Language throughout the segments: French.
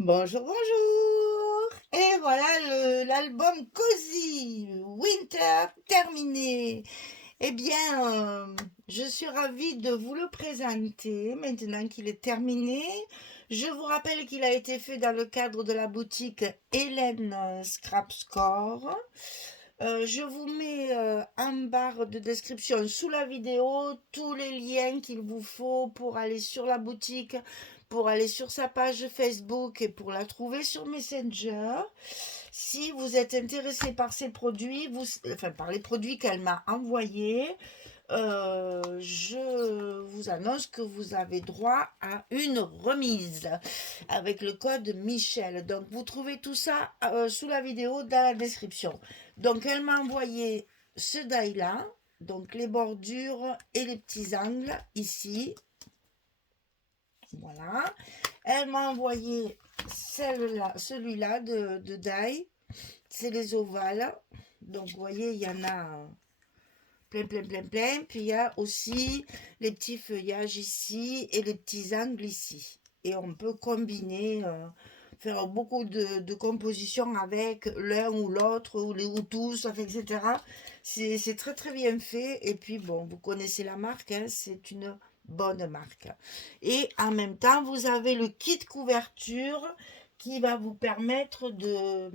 Bonjour, bonjour! Et voilà l'album Cozy Winter terminé. Eh bien, je suis ravie de vous le présenter maintenant qu'il est terminé. Je vous rappelle qu'il a été fait dans le cadre de la boutique Hélène Scrap Score. Je vous mets en barre de description sous la vidéo tous les liens qu'il vous faut pour aller sur la boutique, pour aller sur sa page Facebook et pour la trouver sur Messenger. Si vous êtes intéressé par ces produits, enfin par les produits qu'elle m'a envoyés, je vous annonce que vous avez droit à une remise avec le code Michel. Donc vous trouvez tout ça sous la vidéo dans la description. Donc elle m'a envoyé ce die là, donc les bordures et les petits angles ici. Voilà. Elle m'a envoyé celui-là de die. C'est les ovales. Donc vous voyez, il y en a plein. Puis il y a aussi les petits feuillages ici et les petits angles ici. Et on peut combiner, faire beaucoup de compositions avec l'un ou l'autre, ou tous, enfin, etc. C'est très bien fait. Et puis bon, vous connaissez la marque, hein, c'est une bonne marque. Et en même temps, vous avez le kit couverture qui va vous permettre de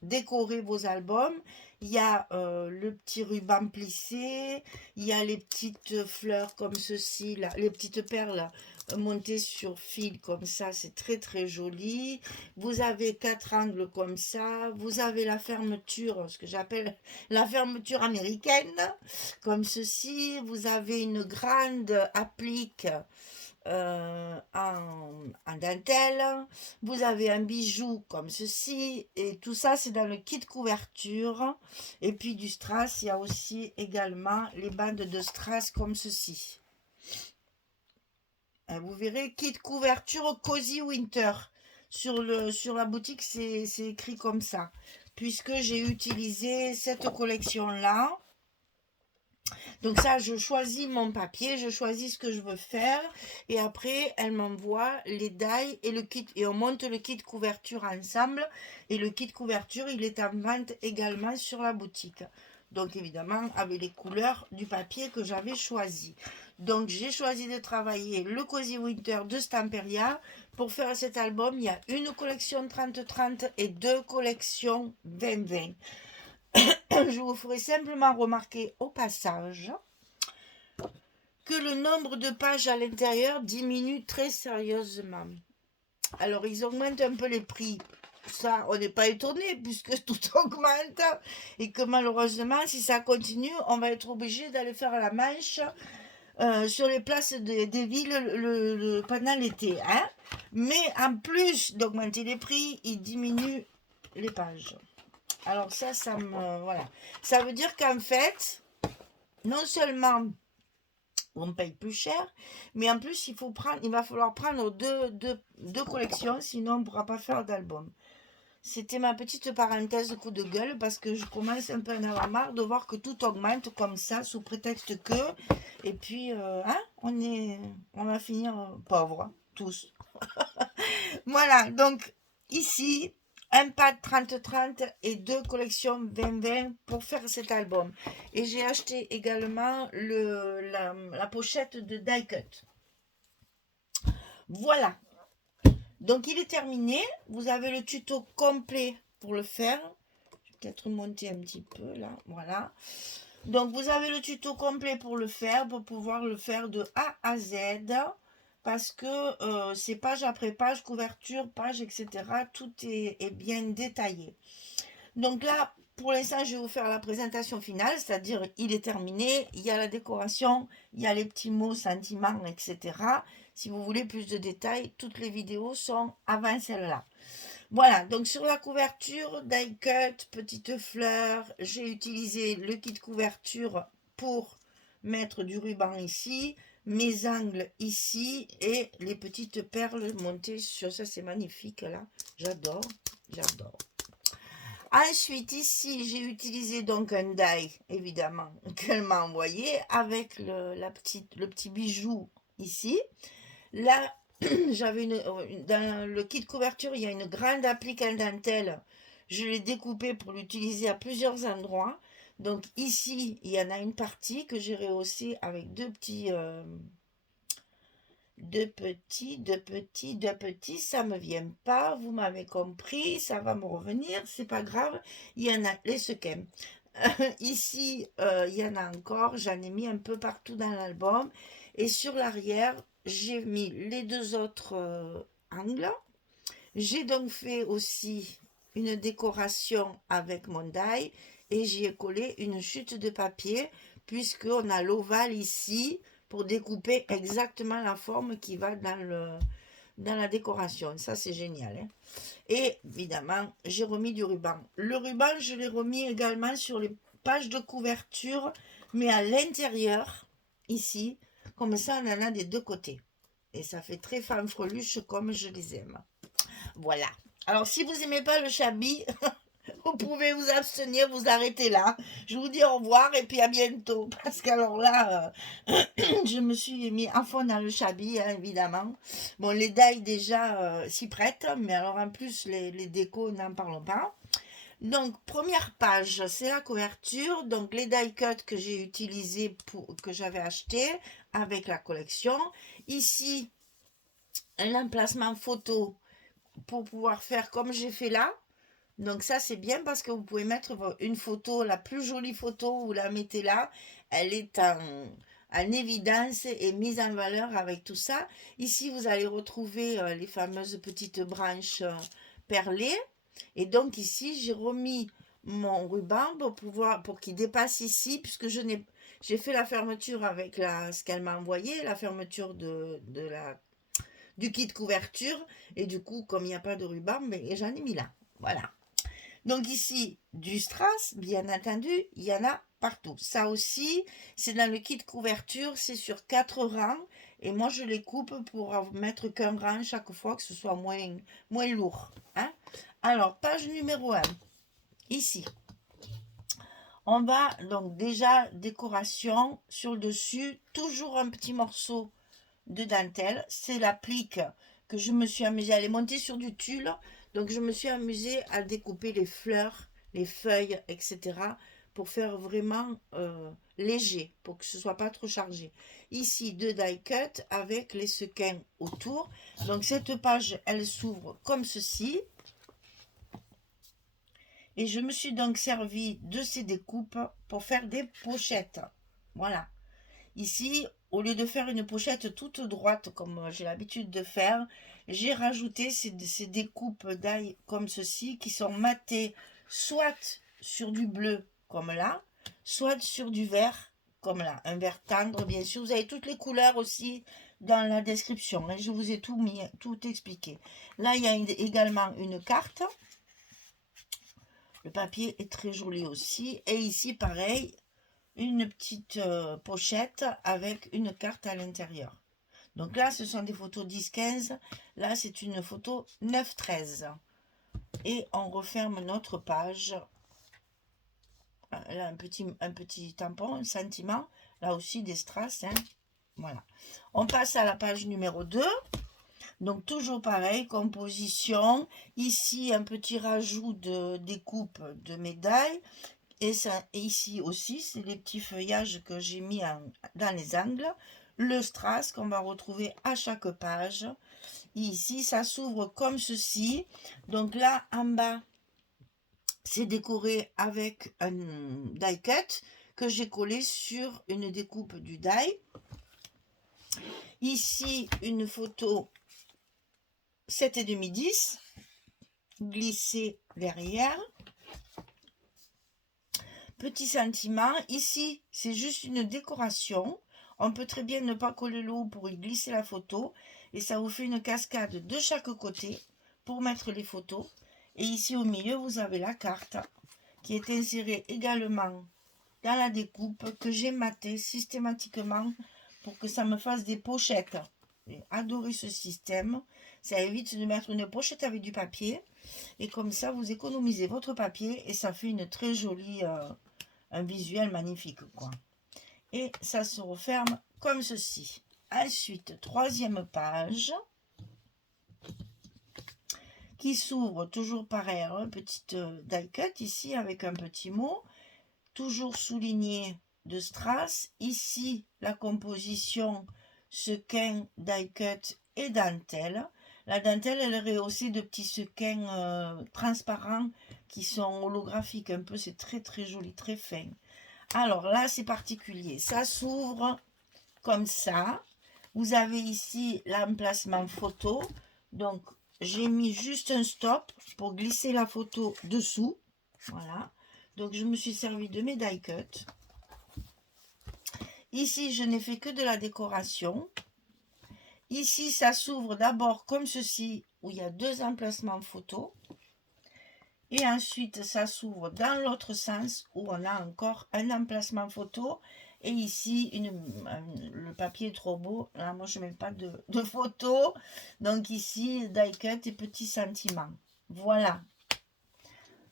décorer vos albums. Il y a le petit ruban plissé, il y a les petites fleurs comme ceci, là, les petites perles montées sur fil comme ça, c'est très joli. Vous avez 4 angles comme ça, vous avez la fermeture, ce que j'appelle la fermeture américaine, comme ceci. Vous avez une grande applique en dentelle. Vous avez un bijou comme ceci. Et tout ça, c'est dans le kit couverture. Et puis du strass, il y a aussi également les bandes de strass comme ceci. Vous verrez, kit couverture Cozy Winter. Sur la boutique, c'est écrit comme ça. Puisque j'ai utilisé cette collection-là. Donc ça, je choisis mon papier, je choisis ce que je veux faire et après, elle m'envoie les die et le kit et on monte le kit couverture ensemble et le kit couverture, il est en vente également sur la boutique. Donc évidemment, avec les couleurs du papier que j'avais choisi. Donc j'ai choisi de travailler le Cozy Winter de Stamperia. Pour faire cet album, il y a une collection 30-30 et deux collections 20-20. Je vous ferai simplement remarquer au passage que le nombre de pages à l'intérieur diminue très sérieusement. Alors, ils augmentent un peu les prix. Ça, on n'est pas étonné puisque tout augmente et que malheureusement, si ça continue, on va être obligé d'aller faire la manche sur les places des villes pendant l'été. Hein. Mais en plus d'augmenter les prix, ils diminuent les pages. Alors ça me... Voilà. Ça veut dire qu'en fait, non seulement on paye plus cher, mais en plus il va falloir prendre deux collections, sinon on ne pourra pas faire d'album. C'était ma petite parenthèse coup de gueule parce que je commence un peu à en avoir marre de voir que tout augmente comme ça sous prétexte que, et puis hein, on va finir pauvres tous. Voilà, donc ici un pad 30-30 et deux collections 20-20 pour faire cet album. Et j'ai acheté également la pochette de Die Cut. Voilà, donc il est terminé. Vous avez le tuto complet pour le faire. Je vais peut-être monter un petit peu là, voilà. Donc vous avez le tuto complet pour le faire, pour pouvoir le faire de A à Z. Parce que c'est page après page, couverture, page, etc. Tout est bien détaillé. Donc là, pour l'instant, je vais vous faire la présentation finale, c'est-à-dire il est terminé, il y a la décoration, il y a les petits mots, sentiments, etc. Si vous voulez plus de détails, toutes les vidéos sont avant celle-là. Voilà, donc sur la couverture, die cut, petite fleur, j'ai utilisé le kit couverture pour mettre du ruban ici, mes angles ici et les petites perles montées sur ça, c'est magnifique là, j'adore. Ensuite, ici, j'ai utilisé donc un die, évidemment, qu'elle m'a envoyé avec le petit bijou ici. Là, j'avais dans le kit couverture, il y a une grande applique en dentelle. Je l'ai découpée pour l'utiliser à plusieurs endroits. Donc ici, il y en a une partie que j'ai rehaussée avec deux petits, ça me vient pas, vous m'avez compris, ça va me revenir, c'est pas grave. Il y en a les sequins. Ici, il y en a encore, j'en ai mis un peu partout dans l'album. Et sur l'arrière, j'ai mis les deux autres angles. J'ai donc fait aussi une décoration avec mon die et j'y ai collé une chute de papier puisqu'on a l'ovale ici pour découper exactement la forme qui va dans la décoration. Ça, c'est génial, hein. Et évidemment, j'ai remis du ruban. Le ruban, je l'ai remis également sur les pages de couverture, mais à l'intérieur, ici. Comme ça, on en a des deux côtés. Et ça fait très fanfreluche comme je les aime. Voilà. Alors, si vous n'aimez pas le chablis, vous pouvez vous abstenir, vous arrêter là. Je vous dis au revoir et puis à bientôt. Parce qu'alors là, je me suis mis à fond dans le chablis, hein, évidemment. Bon, les dailles déjà s'y prêtent, mais alors en plus, les décos, n'en parlons pas. Donc, première page, c'est la couverture. Donc, les die cuts que j'ai utilisés, que j'avais acheté avec la collection. Ici, un emplacement photo pour pouvoir faire comme j'ai fait là. Donc ça c'est bien parce que vous pouvez mettre une photo, la plus jolie photo, vous la mettez là, elle est en évidence et mise en valeur avec tout ça. Ici vous allez retrouver les fameuses petites branches perlées. Et donc ici j'ai remis mon ruban pour qu'il dépasse ici, puisque j'ai fait la fermeture avec ce qu'elle m'a envoyé, la fermeture du kit couverture. Et du coup, comme il n'y a pas de ruban, mais j'en ai mis là. Voilà. Donc ici, du strass, bien entendu, il y en a partout. Ça aussi, c'est dans le kit couverture, c'est sur 4 rangs. Et moi, je les coupe pour mettre qu'un rang chaque fois, que ce soit moins lourd, hein. Alors, page numéro 1, ici. On va donc déjà, décoration, sur le dessus, toujours un petit morceau de dentelle. C'est l'applique que je me suis amusée. Elle est montée sur du tulle. Donc je me suis amusée à découper les fleurs, les feuilles, etc. pour faire vraiment léger, pour que ce soit pas trop chargé. Ici, deux die cut avec les sequins autour. Donc cette page, elle s'ouvre comme ceci. Et je me suis donc servi de ces découpes pour faire des pochettes. Voilà. Ici, au lieu de faire une pochette toute droite comme j'ai l'habitude de faire, j'ai rajouté ces découpes d'ail comme ceci qui sont matées soit sur du bleu comme là, soit sur du vert comme là. Un vert tendre, bien sûr. Vous avez toutes les couleurs aussi dans la description. Je vous ai tout mis, tout expliqué. Là, il y a également une carte. Le papier est très joli aussi. Et ici, pareil, une petite pochette avec une carte à l'intérieur. Donc là, ce sont des photos 10-15. Là, c'est une photo 9-13. Et on referme notre page. Là, un petit tampon, un sentiment. Là aussi, des strass. Hein. Voilà. On passe à la page numéro 2. Donc, toujours pareil, composition. Ici, un petit rajout de découpe de médailles. Et ça, ici aussi, c'est les petits feuillages que j'ai mis dans les angles. Le strass qu'on va retrouver à chaque page. Et ici, ça s'ouvre comme ceci. Donc là, en bas, c'est décoré avec un die cut que j'ai collé sur une découpe du die. Ici, une photo 7,5-10 glissée derrière. Petit sentiment, ici c'est juste une décoration. On peut très bien ne pas coller l'eau pour y glisser la photo. Et ça vous fait une cascade de chaque côté pour mettre les photos. Et ici au milieu, vous avez la carte qui est insérée également dans la découpe que j'ai matée systématiquement pour que ça me fasse des pochettes. J'ai adoré ce système. Ça évite de mettre une pochette avec du papier. Et comme ça, vous économisez votre papier et ça fait une très jolie... un visuel magnifique, quoi. Et ça se referme comme ceci. Ensuite, troisième page. qui s'ouvre toujours pareil, alors une petite die cut ici avec un petit mot, toujours souligné de strass. Ici, la composition sequin, die cut et dentelle. La dentelle, elle est rehaussée de petits sequins transparents qui sont holographiques un peu. C'est très très joli, très fin. Alors là, c'est particulier. Ça s'ouvre comme ça. Vous avez ici l'emplacement photo. Donc, j'ai mis juste un stop pour glisser la photo dessous. Voilà. Donc, je me suis servi de mes die cut. Ici, je n'ai fait que de la décoration. Ici, ça s'ouvre d'abord comme ceci, où il y a deux emplacements photo. Et ensuite, ça s'ouvre dans l'autre sens, où on a encore un emplacement photo. Et ici, le papier est trop beau. Là, moi, je ne mets pas de photo. Donc ici, die cut et petits sentiments. Voilà.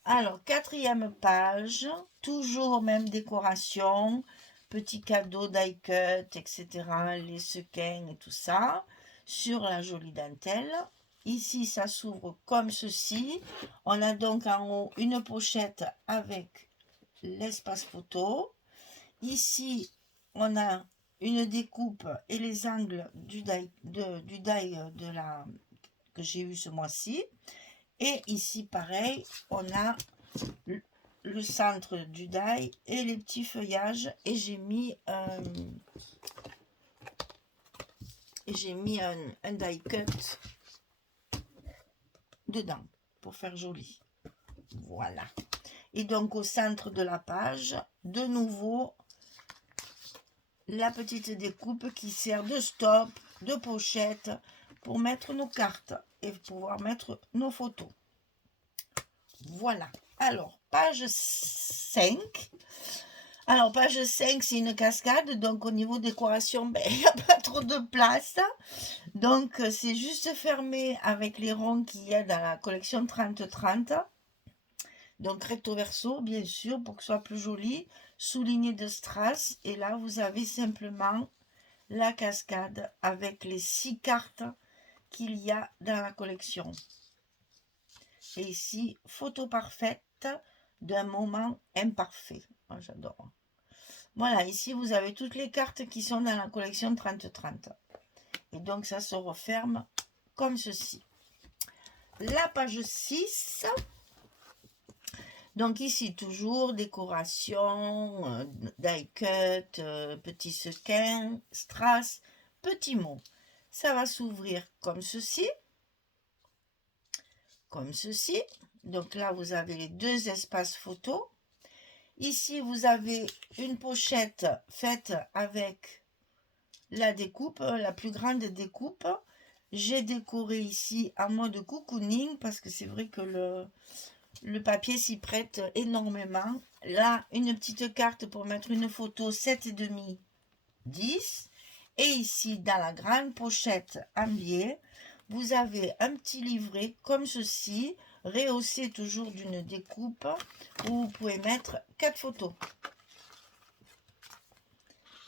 Alors, quatrième page. Toujours même décoration. Petit cadeau, die cut, etc. Les sequins et tout ça. Sur la jolie dentelle. Ici, ça s'ouvre comme ceci. On a donc en haut une pochette avec l'espace photo. Ici, on a une découpe et les angles du die que j'ai eu ce mois-ci. Et ici, pareil, on a le centre du die et les petits feuillages. Et j'ai mis un die cut dedans pour faire joli. Voilà. Et donc, au centre de la page, de nouveau, la petite découpe qui sert de stop, de pochette pour mettre nos cartes et pouvoir mettre nos photos. Voilà. Alors, page 5. Alors, page 5, c'est une cascade. Donc, au niveau décoration, il n'y a pas trop de place. Donc, c'est juste fermé avec les ronds qu'il y a dans la collection 30-30. Donc, recto verso, bien sûr, pour que ce soit plus joli. Souligné de strass. Et là, vous avez simplement la cascade avec les 6 cartes qu'il y a dans la collection. Et ici, photo parfaite d'un moment imparfait. Moi, j'adore. Voilà, ici, vous avez toutes les cartes qui sont dans la collection 30-30. Et donc, ça se referme comme ceci. La page 6. Donc, ici, toujours décoration, die cut, petit sequin, strass, petit mot. Ça va s'ouvrir comme ceci. Comme ceci. Donc là, vous avez les deux espaces photos. Ici, vous avez une pochette faite avec la découpe, la plus grande découpe. J'ai décoré ici en mode cocooning parce que c'est vrai que le papier s'y prête énormément. Là, une petite carte pour mettre une photo 7,5, 10. Et ici, dans la grande pochette en biais, vous avez un petit livret comme ceci, rehaussé toujours d'une découpe, où vous pouvez mettre 4 photos.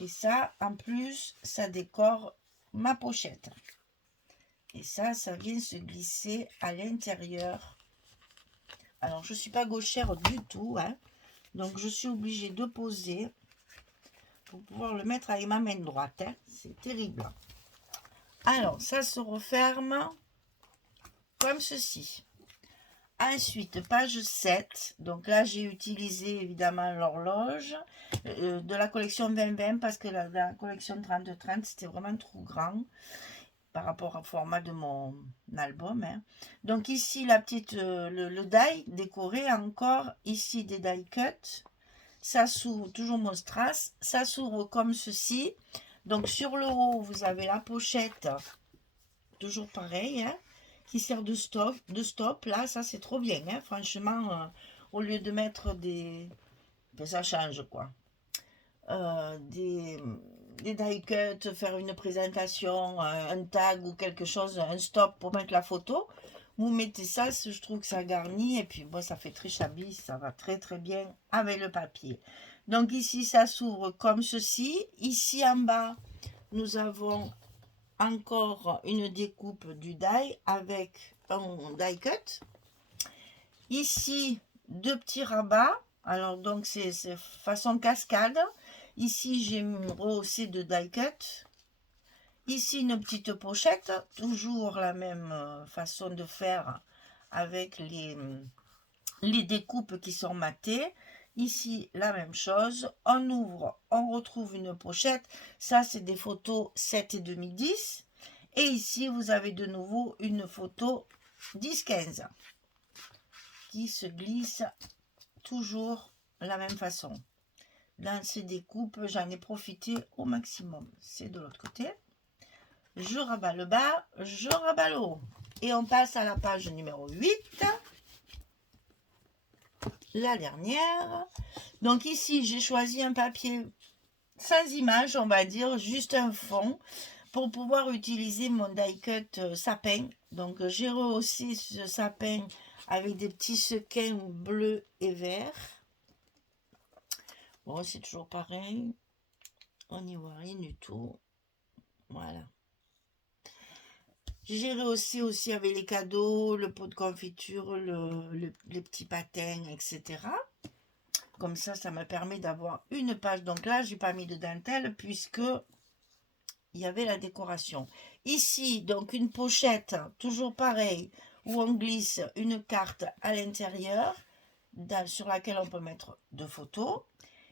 Et ça, en plus, ça décore ma pochette. Et ça vient se glisser à l'intérieur. Alors, je ne suis pas gauchère du tout, hein, donc je suis obligée de poser pour pouvoir le mettre avec ma main droite. Hein. C'est terrible. Alors, ça se referme comme ceci. Ensuite, page 7. Donc là, j'ai utilisé évidemment l'horloge de la collection 2020 parce que la collection 30-30, c'était vraiment trop grand par rapport au format de mon album. Hein. Donc ici, la petite, le die décoré encore. Ici, des die cut. Ça s'ouvre, toujours mon strass. Ça s'ouvre comme ceci. Donc sur le haut, vous avez la pochette. Toujours pareil, hein, qui sert de stop. Là, ça c'est trop bien, hein, franchement, au lieu de mettre des... Ben, ça change quoi. Des die cut, faire une présentation, un tag ou quelque chose, un stop pour mettre la photo. Vous mettez ça, je trouve que ça garnit et puis bon, ça fait très shabby, ça va très très bien avec le papier. Donc ici, ça s'ouvre comme ceci. Ici en bas, nous avons encore une découpe du die avec en die cut. Ici, 2 petits rabats. Alors, donc, c'est façon cascade. Ici, j'ai rehaussé de die cut. Ici, une petite pochette. Toujours la même façon de faire avec les découpes qui sont matées. Ici, la même chose. On ouvre, on retrouve une pochette. Ça, c'est des photos 7,5 10. Et ici, vous avez de nouveau une photo 10-15 qui se glisse toujours la même façon. Dans ces découpes, j'en ai profité au maximum. C'est de l'autre côté. Je rabats le bas, je rabats le haut. Et on passe à la page numéro 8. La dernière. Donc ici, j'ai choisi un papier sans image, on va dire, juste un fond, pour pouvoir utiliser mon die cut sapin. Donc j'ai rehaussé ce sapin avec des petits sequins bleus et verts. Bon, c'est toujours pareil. On n'y voit rien du tout. Voilà. J'ai rehaussé aussi avec les cadeaux, le pot de confiture, les petits patins, etc. Comme ça me permet d'avoir une page. Donc là, j'ai pas mis de dentelle puisque il y avait la décoration. Ici, donc une pochette, toujours pareil, où on glisse une carte à l'intérieur, sur laquelle on peut mettre 2 photos.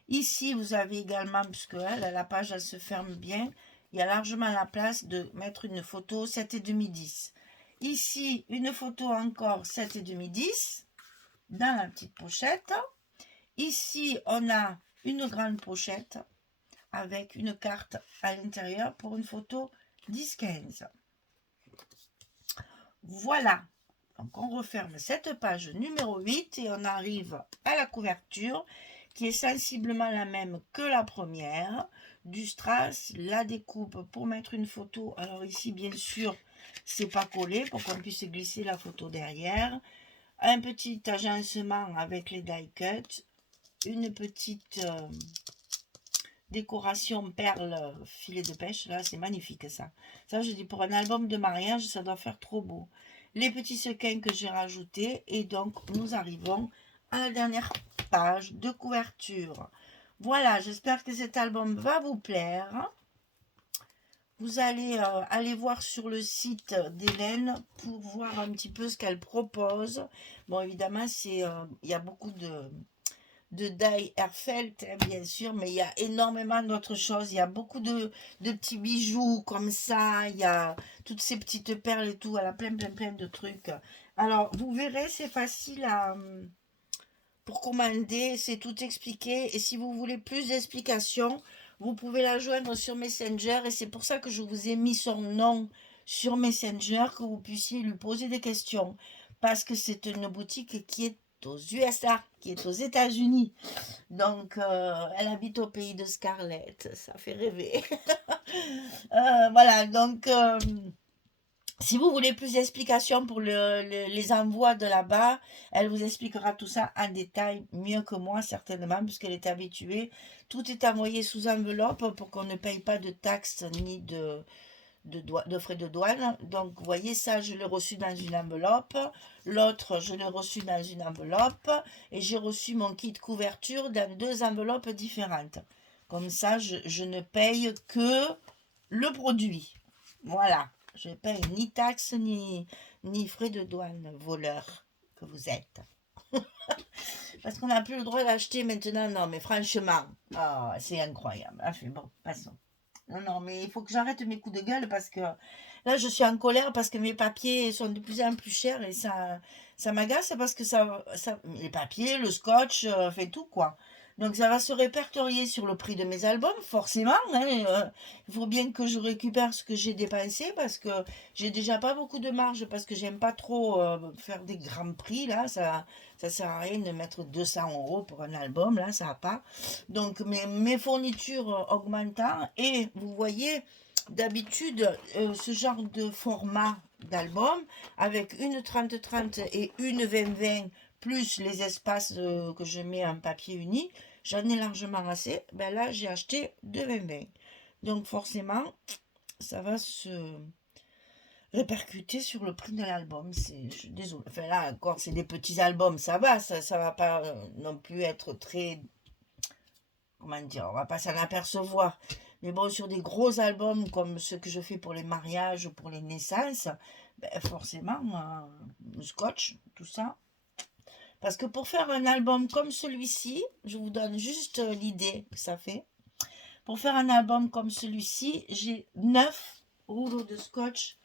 Ici, vous avez également, puisque la page elle se ferme bien, il y a largement la place de mettre une photo 7,5 10. Ici, une photo encore 7,5 10 dans la petite pochette. Ici, on a une grande pochette avec une carte à l'intérieur pour une photo 10-15. Voilà. Donc, on referme cette page numéro 8 et on arrive à la couverture qui est sensiblement la même que la première. Du strass, la découpe pour mettre une photo. Alors ici, bien sûr, c'est pas collé pour qu'on puisse glisser la photo derrière. Un petit agencement avec les die cut. Une petite décoration perle filet de pêche. Là, c'est magnifique ça. Ça, je dis pour un album de mariage, ça doit faire trop beau. Les petits sequins que j'ai rajoutés. Et donc, nous arrivons à la dernière page de couverture. Voilà, j'espère que cet album va vous plaire. Vous allez aller voir sur le site d'Hélène pour voir un petit peu ce qu'elle propose. Bon, évidemment, il y a beaucoup de die Herfelt, hein, bien sûr, mais il y a énormément d'autres choses. Il y a beaucoup de petits bijoux comme ça. Il y a toutes ces petites perles et tout. Elle a plein de trucs. Alors, vous verrez, c'est facile pour commander. C'est tout expliqué. Et si vous voulez plus d'explications, vous pouvez la joindre sur Messenger. Et c'est pour ça que je vous ai mis son nom sur Messenger, que vous puissiez lui poser des questions. Parce que c'est une boutique qui est aux USA, qui est aux États-Unis. Donc, elle habite au pays de Scarlett. Ça fait rêver. Voilà, donc, si vous voulez plus d'explications pour les envois de là-bas, elle vous expliquera tout ça en détail, mieux que moi, certainement, puisqu'elle est habituée. Tout est envoyé sous enveloppe pour qu'on ne paye pas de taxes ni de frais de douane. Donc, vous voyez, ça, je l'ai reçu dans une enveloppe. L'autre, je l'ai reçu dans une enveloppe. Et j'ai reçu mon kit couverture dans 2 enveloppes différentes. Comme ça, je ne paye que le produit. Voilà. Je ne paye ni taxes, ni frais de douane, voleur que vous êtes. Parce qu'on n'a plus le droit d'acheter maintenant. Non, mais franchement, oh, c'est incroyable. Enfin, bon, passons. Non, mais il faut que j'arrête mes coups de gueule parce que là, je suis en colère parce que mes papiers sont de plus en plus chers et ça m'agace parce que les papiers, le scotch, fait tout, quoi. Donc, ça va se répertorier sur le prix de mes albums, forcément, hein. Il faut bien que je récupère ce que j'ai dépensé parce que j'ai déjà pas beaucoup de marge parce que j'aime pas trop faire des grands prix, là. Ça sert à rien de mettre 200 € pour un album, là, ça va pas. Donc mes fournitures augmentant et vous voyez d'habitude ce genre de format d'album avec une 30-30 et une 20-20 plus les espaces que je mets en papier uni, j'en ai largement assez. Ben là j'ai acheté 2 20-20. Donc forcément ça va se répercuter sur le prix de l'album. Je suis désolée. Enfin là encore, c'est des petits albums, ça va, ça va pas non plus être très, comment dire, on va pas s'en apercevoir. Mais bon, sur des gros albums comme ceux que je fais pour les mariages, pour les naissances, ben forcément, le scotch, tout ça. Parce que pour faire un album comme celui-ci, je vous donne juste l'idée que ça fait. Pour faire un album comme celui-ci, j'ai 9 rouleaux de scotch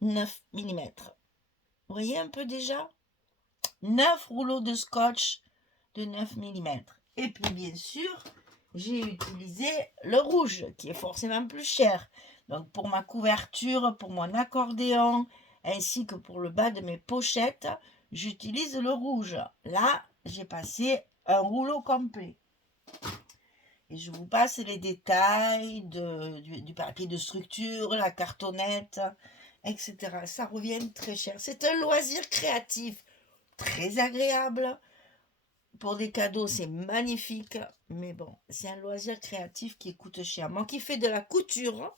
9 mm. Vous voyez un peu déjà? 9 rouleaux de scotch de 9 mm. Et puis bien sûr, j'ai utilisé le rouge, qui est forcément plus cher. Donc pour ma couverture, pour mon accordéon, ainsi que pour le bas de mes pochettes, j'utilise le rouge. Là, j'ai passé un rouleau complet. Et je vous passe les détails du papier de structure, la cartonnette, etc. Ça revient très cher. C'est un loisir créatif très agréable. Pour des cadeaux, c'est magnifique. Mais bon, c'est un loisir créatif qui coûte cher. Moi qui fais de la couture,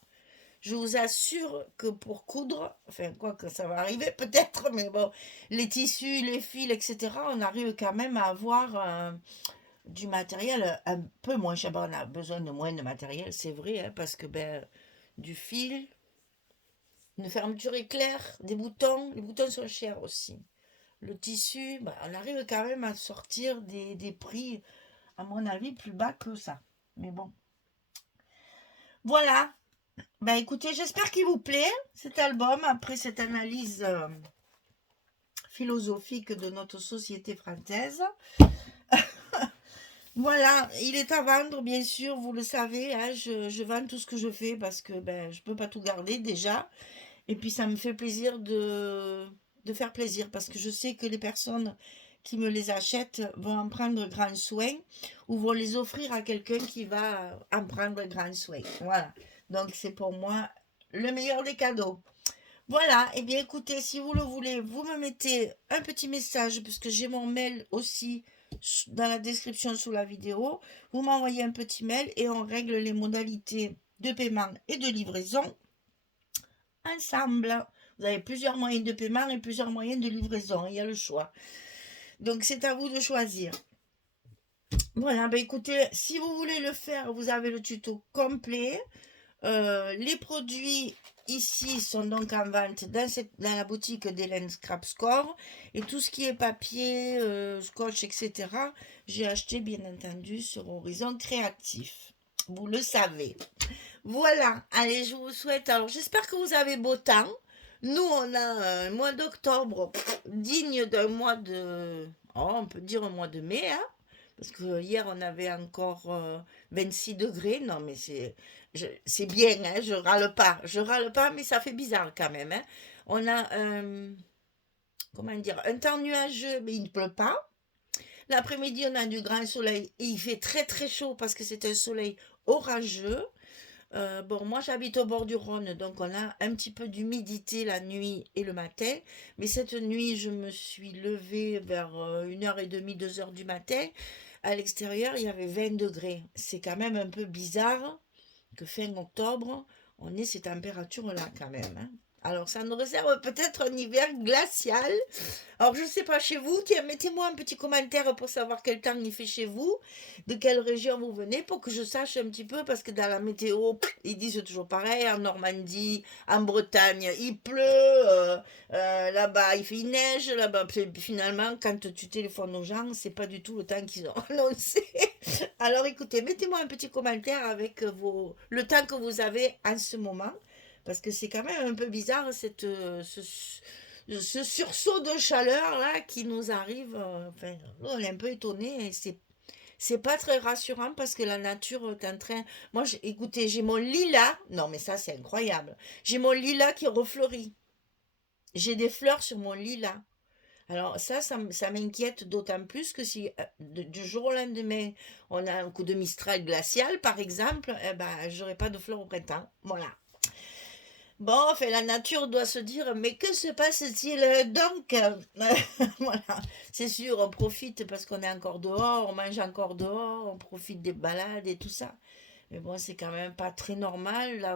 je vous assure que pour coudre, enfin quoi que ça va arriver peut-être, mais bon, les tissus, les fils, etc., on arrive quand même à avoir du matériel un peu moins cher. On a besoin de moins de matériel, c'est vrai, hein, parce que du fil, une fermeture éclair, des boutons, les boutons sont chers aussi. Le tissu, on arrive quand même à sortir des prix, à mon avis, plus bas que ça. Mais bon. Voilà. Écoutez, j'espère qu'il vous plaît, cet album, après cette analyse philosophique de notre société française. Voilà, il est à vendre, bien sûr, vous le savez, hein, je vends tout ce que je fais parce que je peux pas tout garder déjà. Et puis ça me fait plaisir de faire plaisir parce que je sais que les personnes qui me les achètent vont en prendre grand soin ou vont les offrir à quelqu'un qui va en prendre grand soin. Voilà, donc c'est pour moi le meilleur des cadeaux. Voilà, et bien écoutez, si vous le voulez, vous me mettez un petit message, puisque j'ai mon mail aussi dans la description sous la vidéo. Vous m'envoyez un petit mail et on règle les modalités de paiement et de livraison ensemble. Vous avez plusieurs moyens de paiement et plusieurs moyens de livraison, il y a le choix. Donc c'est à vous de choisir. Voilà, écoutez, si vous voulez le faire, vous avez le tuto complet. Les produits ici sont donc en vente dans la boutique d'Hélène Scrap Score. Et tout ce qui est papier, scotch, etc., j'ai acheté bien entendu sur Horizon Créatif. Vous le savez. Voilà, allez, je vous souhaite. Alors, j'espère que vous avez beau temps. Nous, on a un mois d'octobre digne d'un mois de. Oh, on peut dire un mois de mai, hein, parce que hier, on avait encore 26 degrés. Non, mais c'est bien, hein, je râle pas. Je râle pas, mais ça fait bizarre quand même. Hein. On a comment dire, un temps nuageux, mais il ne pleut pas. L'après-midi, on a du grand soleil et il fait très très chaud parce que c'est un soleil orageux. Bon, moi j'habite au bord du Rhône, donc on a un petit peu d'humidité la nuit et le matin. Mais cette nuit, je me suis levée vers 1h30, 2h du matin. À l'extérieur, il y avait 20 degrés. C'est quand même un peu bizarre que fin octobre, on ait ces températures-là quand même. Hein. Alors ça nous réserve peut-être un hiver glacial. Alors je ne sais pas chez vous, tiens, mettez-moi un petit commentaire pour savoir quel temps il fait chez vous, de quelle région vous venez, pour que je sache un petit peu, parce que dans la météo, ils disent toujours pareil, en Normandie, en Bretagne, il pleut, là-bas il neige, là-bas finalement quand tu téléphones aux gens, c'est pas du tout le temps qu'ils ont annoncé. Alors écoutez, mettez-moi un petit commentaire avec le temps que vous avez en ce moment, parce que c'est quand même un peu bizarre ce sursaut de chaleur là qui nous arrive. Enfin, on est un peu étonné et c'est pas très rassurant parce que la nature est en train. Moi, écoutez, j'ai mon lilas. Non, mais ça, c'est incroyable. J'ai mon lilas qui refleurit. J'ai des fleurs sur mon lilas. Alors ça m'inquiète d'autant plus que si du jour au lendemain on a un coup de mistral glacial par exemple, eh ben j'aurai pas de fleurs au printemps. Voilà. Bon, enfin, la nature doit se dire, mais que se passe-t-il donc? Voilà, c'est sûr, on profite parce qu'on est encore dehors, on mange encore dehors, on profite des balades et tout ça. Mais bon, c'est quand même pas très normal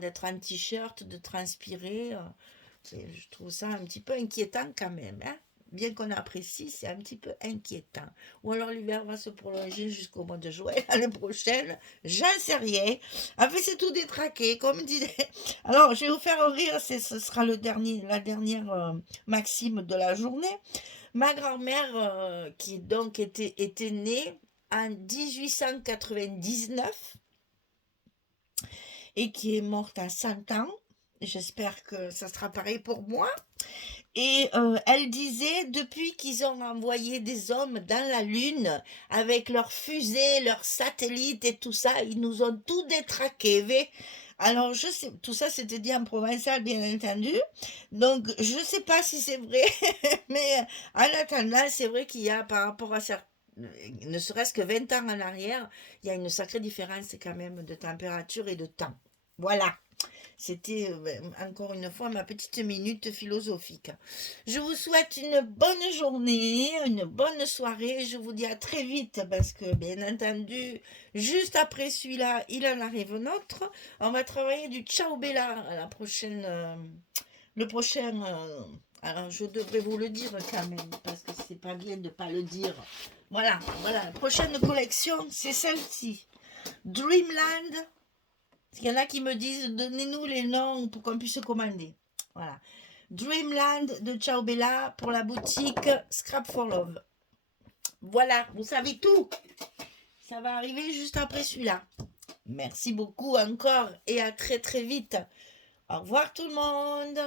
d'être en t-shirt, de transpirer. Je trouve ça un petit peu inquiétant quand même, hein. Bien qu'on apprécie, c'est un petit peu inquiétant. Ou alors l'hiver va se prolonger jusqu'au mois de juin l'année prochaine, j'en sais rien. En fait, c'est tout détraqué, comme disait. Alors, je vais vous faire rire, ce sera la dernière maxime de la journée. Ma grand-mère, qui donc était née en 1899 et qui est morte à 100 ans, j'espère que ça sera pareil pour moi. Et elle disait, depuis qu'ils ont envoyé des hommes dans la Lune, avec leurs fusées, leurs satellites et tout ça, ils nous ont tout détraqué. Alors, je sais, tout ça c'était dit en provençal, bien entendu. Donc, je ne sais pas si c'est vrai, mais en attendant, c'est vrai qu'il y a par rapport à certains, ne serait-ce que 20 ans en arrière, il y a une sacrée différence quand même de température et de temps. Voilà. C'était encore une fois ma petite minute philosophique. Je vous souhaite une bonne journée, une bonne soirée. Je vous dis à très vite parce que bien entendu, juste après celui-là, il en arrive un autre. On va travailler du Ciao Bella à la prochaine, le prochain. Alors je devrais vous le dire quand même parce que c'est pas bien de pas le dire. Voilà, voilà. La prochaine collection, c'est celle-ci. Dreamland. Il y en a qui me disent, donnez-nous les noms pour qu'on puisse commander. Voilà. Dreamland de Ciao Bella pour la boutique Scrap for Love. Voilà, vous savez tout. Ça va arriver juste après celui-là. Merci beaucoup encore et à très très vite. Au revoir tout le monde.